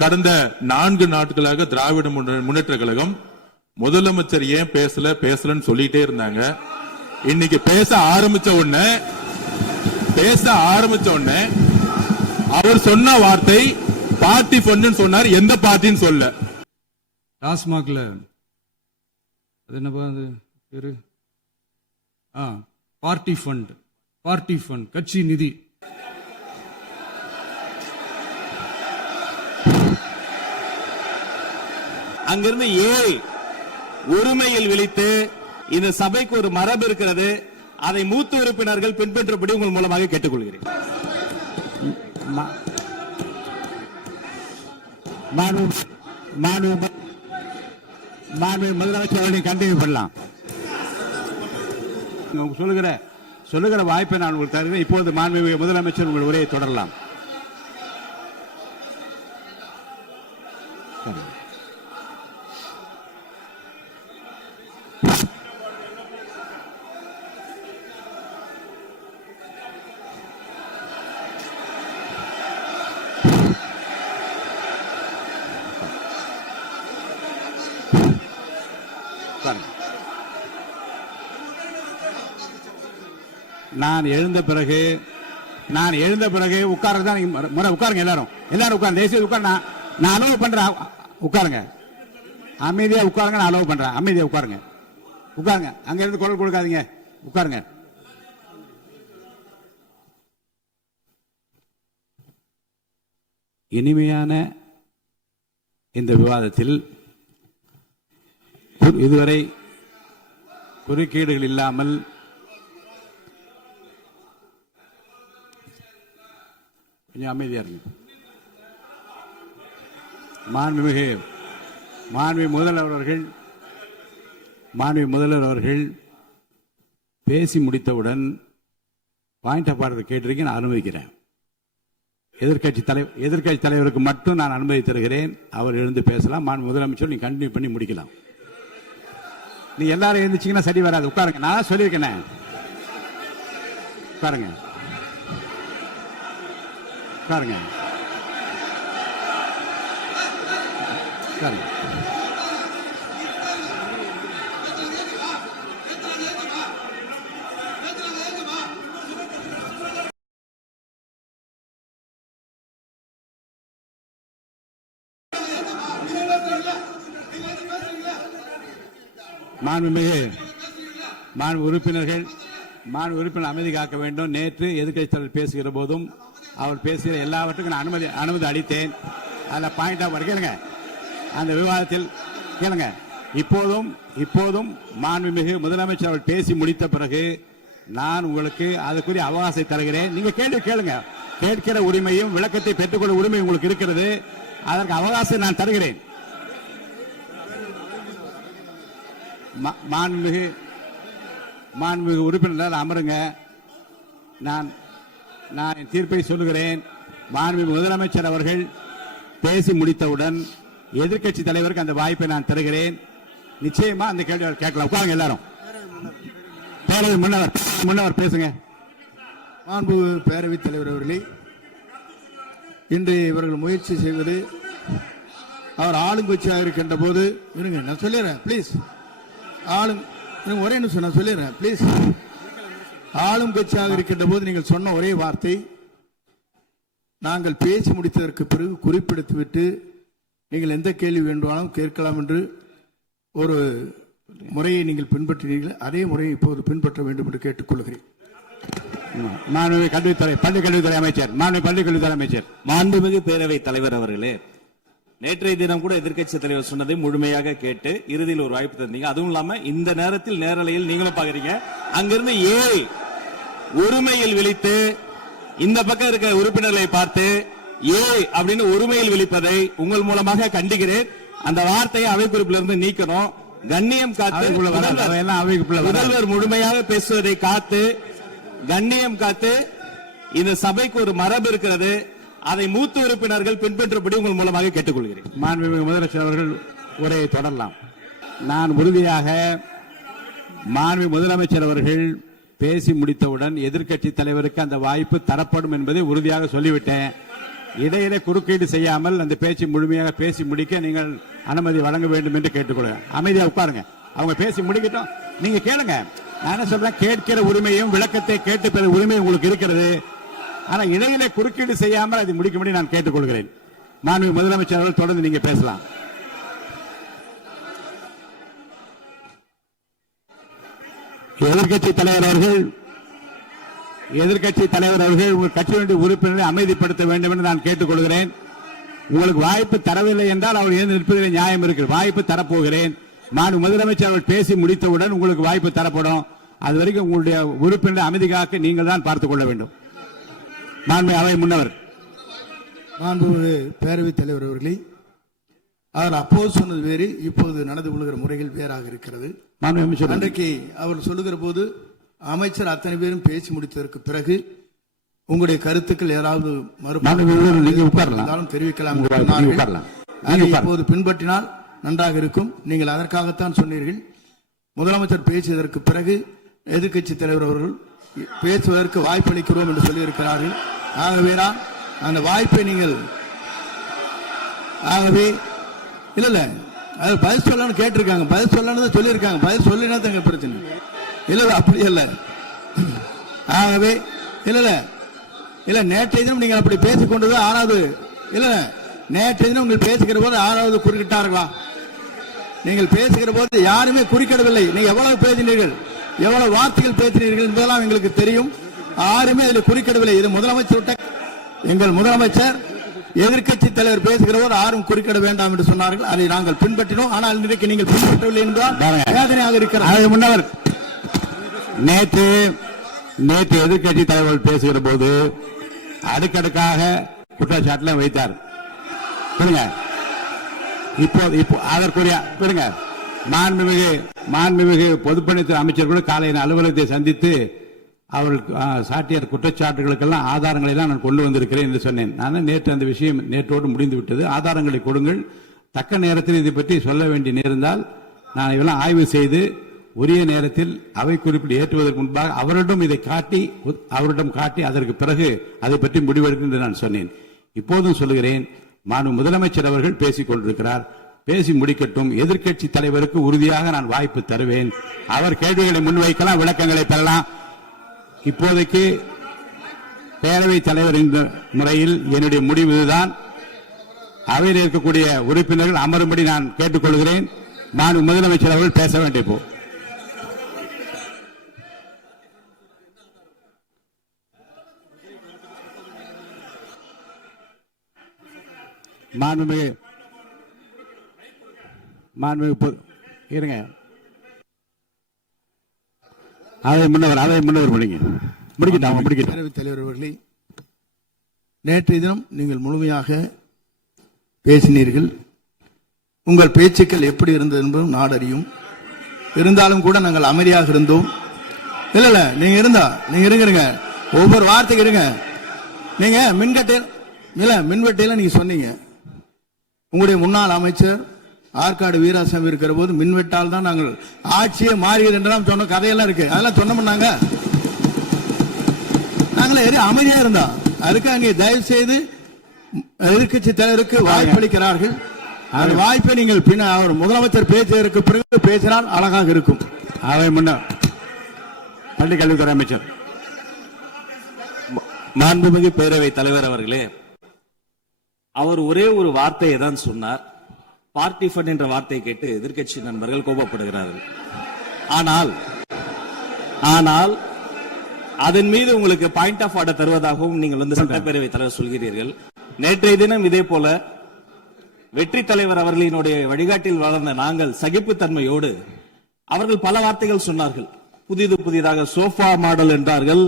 கடந்த 4 நாட்களாக திராவிட முன்னேற்ற கழகம் முதலமைச்சர் ஏன் பேசலன்னு சொல்லிட்டே இருந்தாங்க. இன்னைக்கு பேச ஆரம்பிச்ச உடனே அவர் சொன்ன வார்த்தை பார்ட்டி ஃபண்ட் சொன்னார். எந்த பார்ட்டின்னு சொல்ல. டாஸ்மாக்ல அது என்ன பேரு? பார்ட்டி ஃபண்ட் கட்சி நிதி. அங்கிருந்து உரிமையில் விழித்து இந்த சபைக்கு ஒரு மரபு இருக்கிறது, அதை மூத்த உறுப்பினர்கள் பின்பற்றபடி உங்கள் மூலமாக கேட்டுக்கொள்கிறேன். முதலமைச்சர் கண்டினியூ பண்ணலாம். சொல்லுகிற வாய்ப்பை நான் உங்களுக்கு தருகிறேன். இப்போது மாண்புமிகு முதலமைச்சர் உங்கள் உரையை தொடரலாம். நான் எழுந்த பிறகு உட்காருங்க. எல்லாரும் உட்காருங்க. தேசிய உட்கார். நான் அலோவ் பண்றேன். உட்காருங்க. அமைதியா உட்காருங்க. நான் அலோவ் பண்றேன். அமைதியா உட்காருங்க. அங்க இருந்து குரல் கொடுக்காதீங்க. உட்காருங்க. இனிமையான இந்த விவாதத்தில் இதுவரை குறுக்கீடுகள் இல்லாமல் கொஞ்சம் அமைதியா இருங்க. மாண்புமிகு முதல்வர் அவர்கள் பேசி முடித்தவுடன் பாயிண்ட் ஆஃப் ஆர்டர் கேட்டிருக்கீங்க. நான் அனுமதிக்கிறேன். எதிர்கட்சி தலைவருக்கு மட்டும் நான் அனுமதி தருகிறேன். அவர் எழுந்து பேசலாம். முதலமைச்சர் நீங்க கண்டினியூ பண்ணி முடிக்கலாம். நீ எல்லாரும் எழுந்துச்சீங்கன்னா சரி வராது. உட்காருங்க. நான் சொல்லியிருக்கேன். உட்காருங்க. மாண்பு உறுப்பினர் அமைதி காக்க வேண்டும். நேற்று எதிர்க்கட்சி தலைவர் பேசுகிற போதும் அவர் பேசுகிற எல்லாவற்றுக்கும் நான் அனுமதி அளித்தேன். அதில் பாயிண்ட் ஆஃப் கேளுங்க. அந்த விவாதத்தில் கேளுங்க. இப்போதும் மாண்புமிகு முதலமைச்சர் அவர் பேசி முடித்த பிறகு நான் உங்களுக்கு அதுக்குரிய அவகாசத்தை தருகிறேன். நீங்க கேள்வி கேளுங்க. கேட்கிற உரிமையும் விளக்கத்தை பெற்றுக்கொள்ள உரிமை உங்களுக்கு இருக்கிறது. அதற்கு அவகாசம் நான் தருகிறேன். மாண்புமிகு உறுப்பினர் அமருங்க. நான் என் தீர்ப்பை சொல்லுகிறேன். மாண்புமிகு முதலமைச்சர் அவர்கள் பேசி முடித்தவுடன் எதிர்க்கட்சி தலைவருக்கு அந்த வாய்ப்பை நான் தருகிறேன். நிச்சயமா அந்த கேள்வி கேட்கலாம். உட்காருங்க எல்லாரும். முன்னவர் பேசுங்க. மாண்பு பேரவைத் தலைவர் அவர்களே, இன்று இவர்கள் முயற்சி செய்வது அவர் ஆளுங்கட்சியாக இருக்கின்ற போது இருங்க, நான் சொல்லிடுறேன் பிளீஸ். ஒரே நிமிஷம் நான் சொல்லிடுறேன் பிளீஸ். ஆளும் கட்சியாக இருக்கின்ற போது நீங்கள் சொன்ன ஒரே வார்த்தை, நாங்கள் பேசி முடித்ததற்கு பிறகு குறிப்பிடுத்துவிட்டு நீங்கள் எந்த கேள்வி வேண்டுமானாலும் கேட்கலாம் என்று ஒரு முறையை நீங்கள் பின்பற்றினீர்கள். அதே முறையை இப்போது பின்பற்ற வேண்டும் என்று கேட்டுக்கொள்கிறேன். பள்ளிக்கல்வித்துறை அமைச்சர், மாண்புமிகு பேரவைத் தலைவர் அவர்களே, நேற்றைய தினம் கூட எதிர்க்கட்சி தலைவர் சொன்னதை முழுமையாக கேட்டு இறுதியில் ஒரு வாய்ப்பு தந்தீங்க. அதுவும் இல்லாம இந்த நேரத்தில் நேரலையில் நீங்களும் பாக்குறீங்க. அங்கிருந்து உரிமையில் விழித்து இந்த பக்கம் இருக்க உறுப்பினர்களை பார்த்து அப்படின்னு உரிமையில் விழிப்பதை உங்கள் மூலமாக கண்டிக்கிறேன். அந்த வார்த்தையை அவை குறிப்பிலிருந்து நீக்கணும். கண்ணியம் காத்து முதல்வர் முழுமையாக பேசுவதை காத்து கண்ணியம் காத்து இந்த சபைக்கு ஒரு மரபு இருக்கிறது, அதை மூத்த உறுப்பினர்கள் பின்பற்றபடி உங்கள் மூலமாக கேட்டுக்கொள்கிறேன். மாண்புமிகு முதலமைச்சர் அவர்கள் உரையை தொடரலாம். நான் உறுதியாக மாண்புமிகு முதலமைச்சர் அவர்கள் பேசி முடித்தவுடன் எதிர்க்கட்சி தலைவருக்கு அந்த வாய்ப்பு தரப்படும் என்பதை உறுதியாக சொல்லிவிட்டேன். இடையிலே குறுக்கீடு செய்யாமல் அந்த பேச்சை முழுமையாக பேசி முடிக்க நீங்கள் அனுமதி வழங்க வேண்டும் என்று கேட்டுக்கொள்கிறேன். அமைதியா உட்காருங்க, அவங்க பேசி முடிக்கட்டும், நீங்க கேளுங்க. நான் என்ன சொல்றேன், கேட்கிற உரிமையும் விளக்கத்தை கேட்டு பெற உரிமை உங்களுக்கு இருக்கிறது. ஆனா இடையிலே குறுக்கீடு செய்யாமல் அதை முடிக்கும்படி நான் கேட்டுக்கொள்கிறேன். மாண்புமிகு முதலமைச்சர் அவர்கள் தொடர்ந்து நீங்க பேசலாம். எதிர்க்கட்சி தலைவர் அவர்கள் உங்கள் கட்சியினுடைய உறுப்பினரை அமைதிப்படுத்த வேண்டும் என்று நான் கேட்டுக்கொள்கிறேன். உங்களுக்கு வாய்ப்பு தரவில்லை என்றால் அவர் எழுந்து நிற்பதில் நியாயம் இருக்கிறது. வாய்ப்பு தரப்போகிறேன். நான் முதலமைச்சர் அவர்கள் பேசி முடித்தவுடன் உங்களுக்கு வாய்ப்பு தரப்படும். அது வரைக்கும் உங்களுடைய உறுப்பினரை அமைதி காக்க நீங்கள் தான் பார்த்துக் கொள்ள வேண்டும். மாண்புமிகு அவை முன்னவர். மாண்புமிகு பேரவைத் தலைவர் அவர்களே, அவர் அப்போது சொன்னது வேறு, இப்போது நடந்து கொள்கிற முறைகள் வேறாக இருக்கிறது. அன்றைக்கு அவர் சொல்லுகிற போது அமைச்சர் அத்தனை பேரும் பேசி முடித்ததற்கு பிறகு உங்களுடைய கருத்துக்கள் ஏதாவது தெரிவிக்கலாம். இப்போது பின்பற்றினால் நன்றாக இருக்கும். நீங்கள் அதற்காகத்தான் சொன்னீர்கள். முதலமைச்சர் பேசியதற்கு பிறகு எதிர்க்கட்சி தலைவர் அவர்கள் பேசுவதற்கு வாய்ப்பளிக்கிறோம் என்று சொல்லியிருக்கிறார்கள். ஆகவேதான் அந்த வாய்ப்பை நீங்கள் இல்ல அது பதில் சொல்லணும்னு கேட்டிருக்காங்க. பதில் சொல்லணும் சொல்லியிருக்காங்க. பதில் சொல்லினா தங்க பிரச்சனை இல்ல, அப்படி இல்ல. ஆகவே இல்ல நேற்றைய தினம் நீங்கள் அப்படி பேசிக் கொண்டது ஆறாவது இல்ல. நேற்றைய தினம் நீங்கள் பேசுகிற போது ஆறாவது குறுக்கிட்டார்களா? நீங்கள் பேசுகிற போது யாருமே குறுக்கிடவில்லை. நீங்க எவ்வளவு பேசினீர்கள், எவ்வளவு வார்த்தைகள் பேசினீர்கள் என்பதெல்லாம் எங்களுக்கு தெரியும். யாருமே அதில் குறுக்கிடவில்லை. இது முதலமைச்சர், எங்கள் முதலமைச்சர் எதிர்க்கட்சி தலைவர் பேசுகிறவர் யாரும் குறுக்கிட வேண்டாம் என்று சொன்னார்கள். அதை நாங்கள் பின்பற்றினோம். ஆனால் இன்றைக்கு நீங்கள் பின்பற்றவில்லை என்றால் வேதனையாக இருக்கிறது. முன்னவர் நேற்று எதிர்க்கட்சி தலைவர்கள் பேசுகிற போது அடுக்கடுக்காக குற்றச்சாட்டுல வைத்தார். இப்போ அதற்குரிய மாண்புமிகு பொதுப்பணித்துறை அமைச்சர் கூட காலையில் அலுவலகத்தை சந்தித்து அவர்கள் சாட்டிய குற்றச்சாட்டுகளுக்கெல்லாம் ஆதாரங்களை எல்லாம் நான் கொண்டு வந்திருக்கிறேன் என்று சொன்னேன். நான் நேற்று அந்த விஷயம் நேற்றோடு முடிந்து விட்டது. ஆதாரங்களை கொடுங்கள். தக்க நேரத்தில் இதை பற்றி சொல்ல வேண்டிய நேர்ந்தால் நான் இதெல்லாம் ஆய்வு செய்து உரிய நேரத்தில் அவை குறிப்பிட்டு ஏற்றுவதற்கு முன்பாக அவரிடம் காட்டி அதற்கு பிறகு அதை பற்றி முடிவெடுக்கும் என்று நான் சொன்னேன். இப்போதும் சொல்லுகிறேன், முதலமைச்சர் அவர்கள் பேசிக் கொண்டிருக்கிறார். பேசி முடிக்கட்டும். எதிர்க்கட்சி தலைவருக்கு உறுதியாக நான் வாய்ப்பு தருவேன். அவர் கேள்விகளை முன்வைக்கலாம், விளக்கங்களை பெறலாம். இப்போதைக்கு பேரவைத் தலைவர் என்ற முறையில் என்னுடைய முடிவு இதுதான். அவையில் இருக்கக்கூடிய உறுப்பினர்கள் அமரும்படி நான் கேட்டுக்கொள்கிறேன். நான் முதலமைச்சர் அவர்கள் பேச வேண்டிய போ இருங்க. அதை முன்னவர் பேரவைத் தலைவர் அவர்களே, நேற்றைய தினம் நீங்கள் முழுமையாக பேசினீர்கள். உங்கள் பேச்சுக்கள் எப்படி இருந்தது என்பதும் நாடறியும். இருந்தாலும் கூட நாங்கள் அமைதியாக இருந்தோம். இல்ல நீங்க இருங்க, ஒவ்வொரு வார்த்தைக்கு இருங்க. நீங்க மின்வெட்டையில நீங்க சொன்னீங்க. உங்களுடைய முன்னாள் அமைச்சர் ஆற்காடு வீராசாமி இருக்கிற போது மின்வெட்டால் தான் நாங்கள் ஆட்சியே மாறியது என்றெல்லாம் சொன்ன கதையெல்லாம் இருக்கு. அதெல்லாம் சொன்னோம்னாங்க. நாங்களே அமைதியா இருந்தோம். அதுக்காக நீங்க தயவு செய்து எதிர்க்கட்சி தலைவருக்கு வாய்ப்பளிக்கிறார்கள். அந்த வாய்ப்பை நீங்கள் அவர் முதலமைச்சர் பேசியதற்கு பிறகு பேசினால் அழகாக இருக்கும். அவை முன்னர் பள்ளிக்கல்வித்துறை அமைச்சர். மாண்புமிகு பேரவைத் தலைவர் அவர்களே, அவர் ஒரே ஒரு வார்த்தையை தான் சொன்னார். பார்ட்டி ஃபண்ட் என்ற வார்த்தையை கேட்டு எதிர்க்கட்சி நண்பர்கள் கோபப்படுகிறார்கள். ஆனால் அதன் மீது உங்களுக்கு பாயிண்ட் ஆஃப் ஆர்டர் தருவதாகவும் நீங்கள் சட்டப்பேரவைத் தலைவர் சொல்கிறீர்கள். நேற்றைய தினம் இதே போல வெற்றி தலைவர் அவர்களினுடைய வழிகாட்டில் வளர்ந்த நாங்கள் சகிப்புத்தன்மையோடு அவர்கள் பல வார்த்தைகள் சொன்னார்கள். புதிதாக சோஃபா மாடல் என்றார்கள்,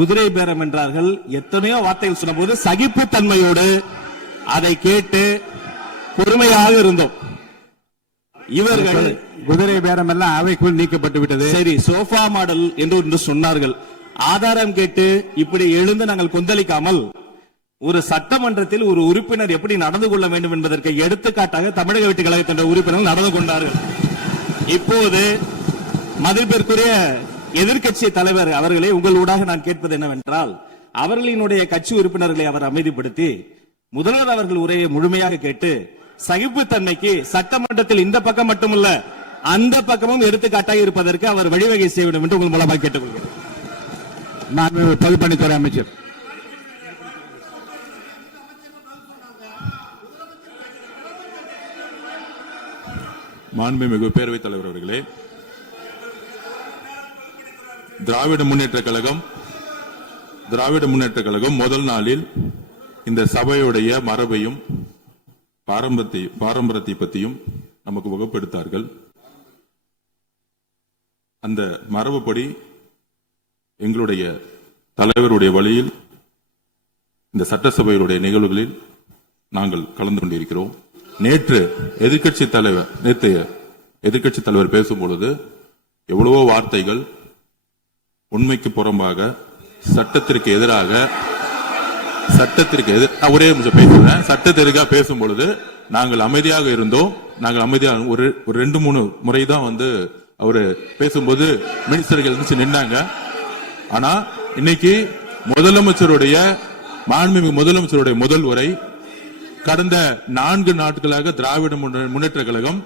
குதிரை பேரம் என்றார்கள், எத்தனையோ வார்த்தைகள் சொன்ன போது சகிப்புத்தன்மையோடு அதை கேட்டு பொறுமையாக இருந்தோம். இவர்கள் குதிரை பேரம் எல்லாம் அவைக்குள் நீக்கப்பட்டு விட்டது. சரி, சோஃபா மாடல் என்று சொன்னார்கள். ஆதாரம் கேட்டு இப்படி எழுந்து நாங்கள் கொந்தளிக்காமல் ஒரு சட்டமன்றத்தில் ஒரு உறுப்பினர் எப்படி நடந்து கொள்ள வேண்டும் என்பதற்கு எடுத்துக்காட்டாக தமிழக வெற்றி கழகத்தின் உறுப்பினர்கள் நடந்து கொண்டார்கள். இப்போது மதிப்பிற்குரிய எதிர்க்கட்சி தலைவர் அவர்களே, உங்களூடாக நான் கேட்பது என்னவென்றால், அவர்களினுடைய கட்சி உறுப்பினர்களை அவர் அமைதிப்படுத்தி முதல்வர் அவர்கள் உரையை முழுமையாக கேட்டு சகிப்புத்தன்மைக்கு சட்டமன்றத்தில் இந்த பக்கம் மட்டுமல்ல அந்த பக்கமும் எடுத்துக்காட்டாக இருப்பதற்கு அவர் வழிவகை செய்ய வேண்டும் என்று உங்கள் மூலமாக கேட்டுக்கொள்கிறேன். பொதுப்பணித்துறை அமைச்சர். மாண்புமிகு பேரவைத் தலைவர் அவர்களே, திராவிட முன்னேற்ற கழகம் முதல் நாளில் இந்த சபையுடைய மரபையும் பாரம்பரியத்தை பற்றியும் நமக்கு வகுப்பெடுத்தார்கள். அந்த மரபுப்படி எங்களுடைய தலைவருடைய வழியில் இந்த சட்டசபையுடைய நிகழ்வுகளில் நாங்கள் கலந்து கொண்டிருக்கிறோம். நேற்று எதிர்க்கட்சி தலைவர் பேசும்பொழுது எவ்வளவோ வார்த்தைகள் உண்மைக்கு புறம்பாக சட்டத்திற்கு எதிராக ஒரே நிமிஷம் பேசுறேன். சட்டத்திற்காக பேசும்பொழுது நாங்கள் அமைதியாக இருந்தோம். ஒரு 2-3 முறை தான் அவரு பேசும்போது மினிஸ்டர்கள் நின்னாங்க. ஆனா இன்னைக்கு மாண்புமிகு முதலமைச்சருடைய முதல் உரை கடந்த 4 நாட்களாக திராவிட முன்னேற்ற கழகம்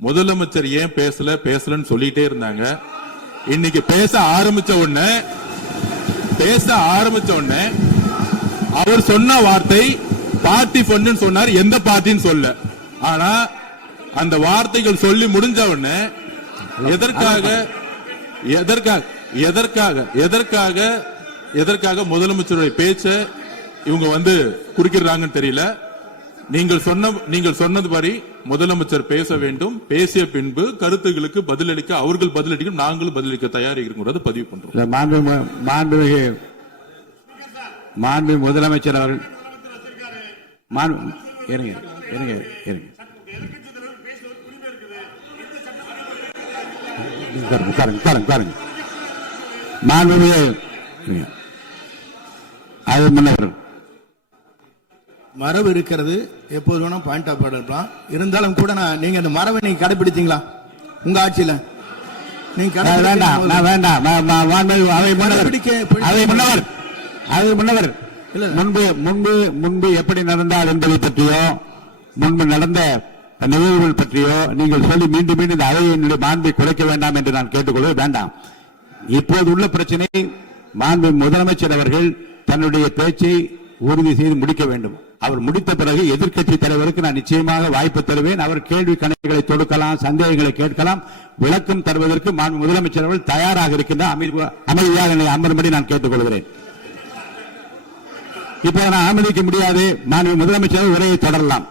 முதலமைச்சர் ஏன் பேசலன்னு சொல்லிட்டே இருந்தாங்க. இன்னைக்கு பேச ஆரம்பிச்ச உடனே அவர் சொன்ன வார்த்தை பார்ட்டி ஃபண்ட் சொன்னார். எந்த பார்ட்டின்னு சொல்ல. ஆனா அந்த வார்த்தைகள் சொல்லி முடிஞ்ச உடனே எதற்காக முதலமைச்சருடைய பேச்ச இவங்க குறுக்கிறாங்கன்னு தெரியல. நீங்கள் சொன்னதுபடி முதலமைச்சர் பேச வேண்டும். பேசிய பின்பு கருத்துகளுக்கு பதிலளிக்க அவர்கள் பதிலளிக்கும், நாங்களும் பதிலளிக்க தயாராக இருக்கிறது பதிவு பண்றோம். மாண்பு முதலமைச்சர் அவர்கள் மரபு இருக்கிறது, எப்போது வேணும் பாயிண்ட் ஆஃப் ஆர்டர் இருக்கலாம். இருந்தாலும் கூட நீங்க இந்த மரபை நீங்க கடைபிடித்தீங்களா உங்க ஆட்சியில? நீங்க முன்பு எப்படி நடந்தால் என்பதை பற்றியோ முன்பு நடந்த நிகழ்வுகள் பற்றியோ நீங்கள் சொல்லி மீண்டும் இந்த அவையினுடைய மாண்பை குறைக்க வேண்டாம் என்று நான் கேட்டுக்கொள்ள வேண்டாம். இப்போது உள்ள பிரச்சனை மாண்பு முதலமைச்சர் அவர்கள் தன்னுடைய பேச்சை உறுதி செய்து முடிக்க வேண்டும். அவர் முடித்த பிறகு எதிர்க்கட்சி தலைவருக்கு நான் நிச்சயமாக வாய்ப்பு தருவேன். அவர் கேள்வி கணக்குகளை தொடுக்கலாம், சந்தேகங்களை கேட்கலாம். விளக்கம் தருவதற்கு மாண்பு முதலமைச்சர் அவர்கள் தயாராக இருக்கின்றார். அமைதியாக என்னை அமரும்படி நான் கேட்டுக்கொள்கிறேன். இப்போ நான் அனுமதிக்க முடியாது. மாண்பு முதலமைச்சர் உரையை தொடரலாம்.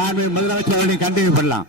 மாண்பு முதலமைச்சர் அவர்களை கண்டினியூ பண்ணலாம்.